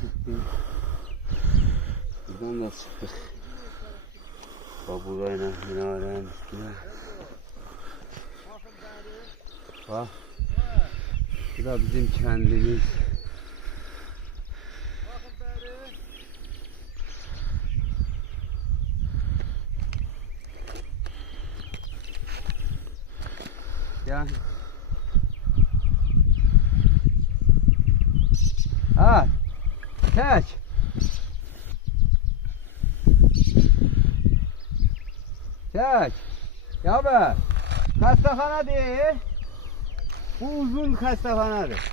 gittim. Buradan da çıktık. Bak burayla minarenin üstüne. Bak. Bu da bizim kendimiz. Gel. Ha. Kaç. Kaç. Ya be. Hastahana değil. Bu uzun hastahanadır.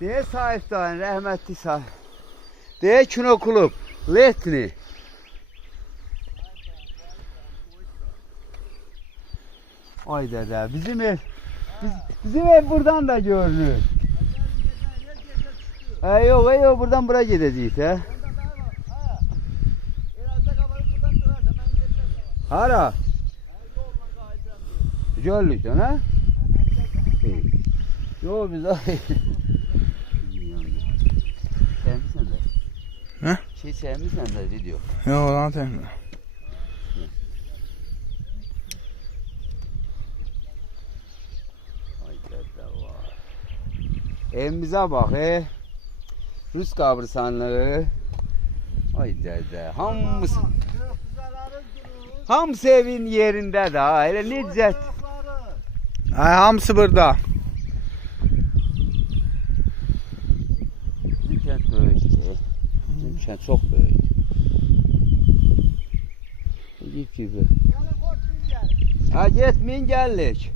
Diye sahip daha rahmetli sahip. Diye kino kulüp. Letni. Ay dede bizim ev buradan da görünür. Yok buradan buraya gideceğiz he. Hara? Göllükten ha? Yok biz ay. Sevmişsen de. He? Sevmişsen de video. Yok lan sevmiyorum. Evimize bak Rus kabristanlığı. Ay dede hamısı evin yerinde daha hele niccet. Ay hamısı burada. Bizim kent böyük bizim kent çok böyük. Git gibi. Ha gitmeyin geldik.